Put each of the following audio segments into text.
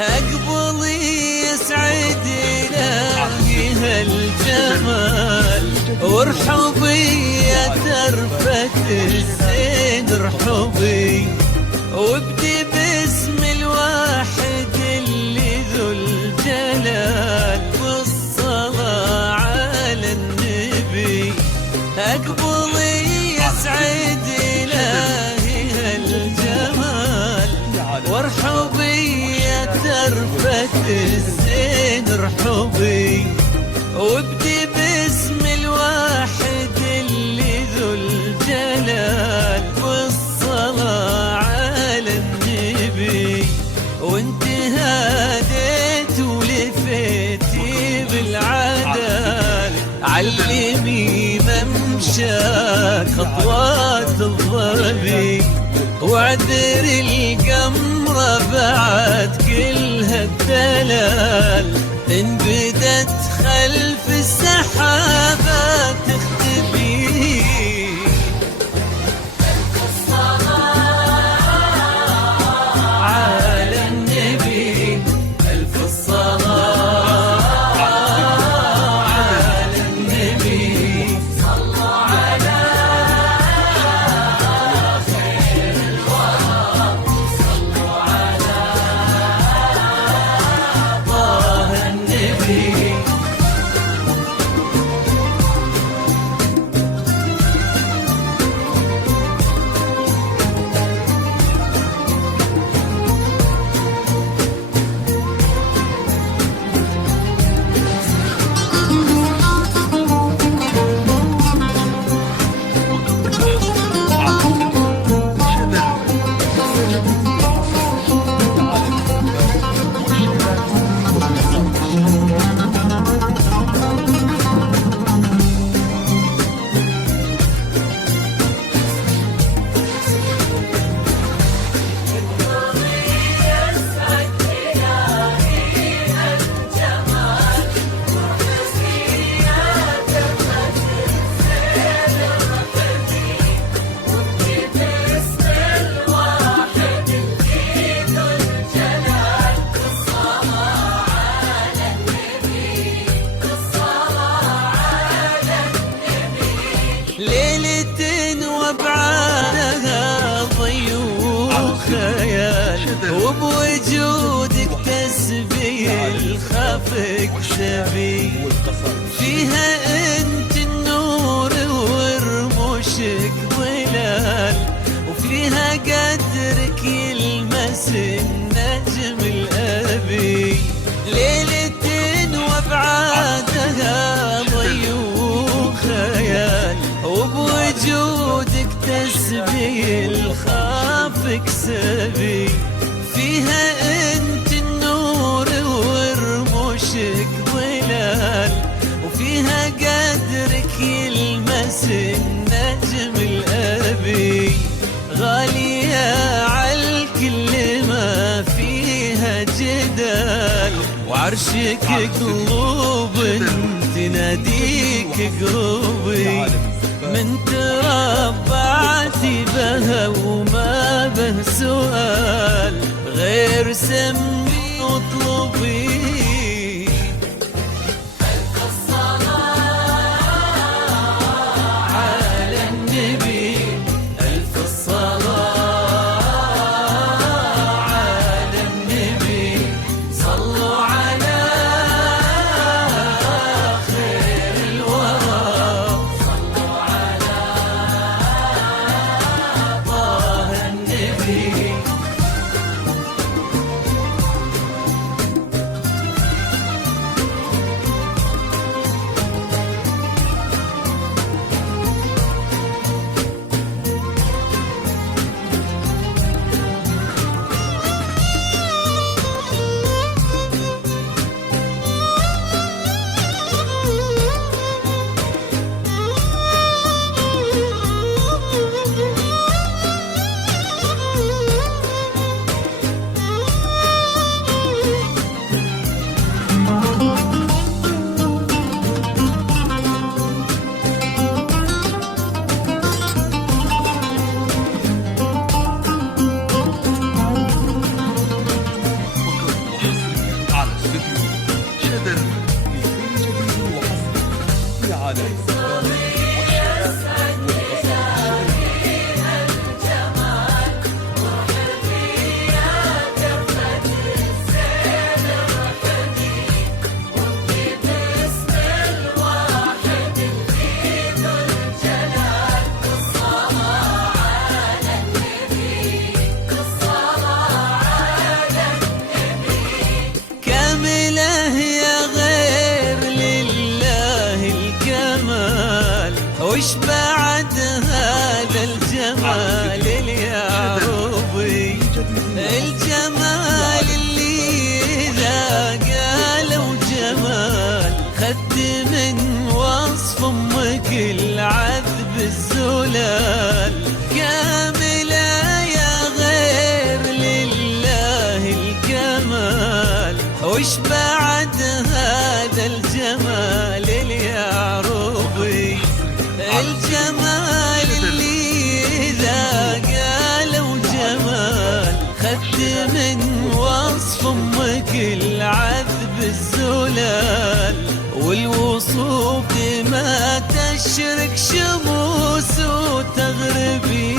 أقبلي يسعد إلهي هالجمال وارحبي يا ترفة الزين ارحبي وابدي باسم الواحد اللي ذو الجلال والصلاة على النبي. أقبلي يسعد إلهي هالجمال وارحبي ترفة الزين ارحبي وابدي باسم الواحد اللي ذو الجلال والصلاة على النبي. وانت هاديت ولفيتي بالعدال علمي ممشاك خطوات الظبي وعذر القمرة بعد كل هالدلال إن بدت خلف السحابة تختبي. ألف الصلاة على النبي ألف الصلاة على النبي صلوا على ليلة وبعادها ضي وخيال وبوجودك تسبي الخفق سبي فيها انت النور ورموشك ظلال وفيها قدرك يلمس النجم الأبي. ليلة وبعادها ضي وخيال وبوجودك تسبي الخافك سبي فيها انت النور ورموشك ظلال وفيها قدرك يلمس النجم الأبي. غالية عالكل ما فيها جدال وعرشك قلوب تناديك قربي من تربعتي بها وما به سؤال غير سمي واطلبي. ألف الصلاة على النبي ألف الصلاة على النبي صلوا على خير الورى صلوا على طه النبي. شذر لكل جديد وحصري على الإنستغرام والشباب والقصائد كامله يا غير لله الكمال، وش بعد هذا الجمال اليعروبي؟ الجمال اللي إذا قالوا جمال خدت من وصف امك العذب الزلال. كامله يا غير لله الكمال، وش بعد هذا الجمال اليعروبي؟ الجمال اللي إذا قالوا جمال خدت من وصف امك العذب الزلال. والوصوف ما تشرك شموس وتغربي.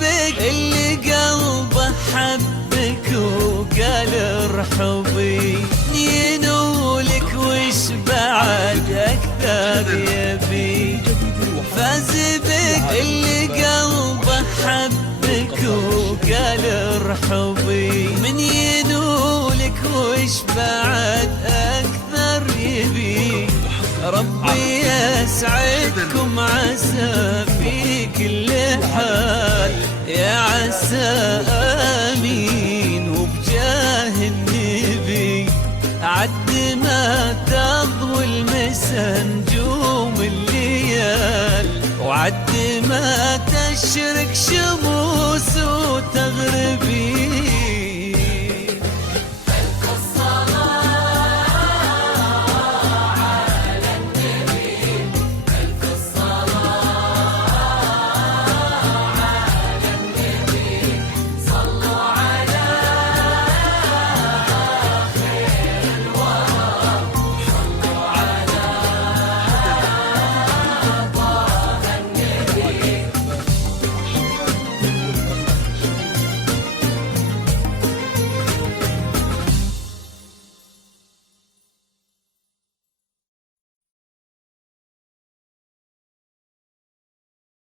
بك اللي قلبه حبك وقال ارحبي، ينولك وش بعد اكثر يبي. فاز بك اللي قلبه حبك وقال ارحبي، من ينولك وش بعد اكثر يبي. ربي يسعدكم عسى في كل حال، يا عسى آمين وبجاه النبي. عد ما تضوي المسا نجوم الليال، وعد ما تشرق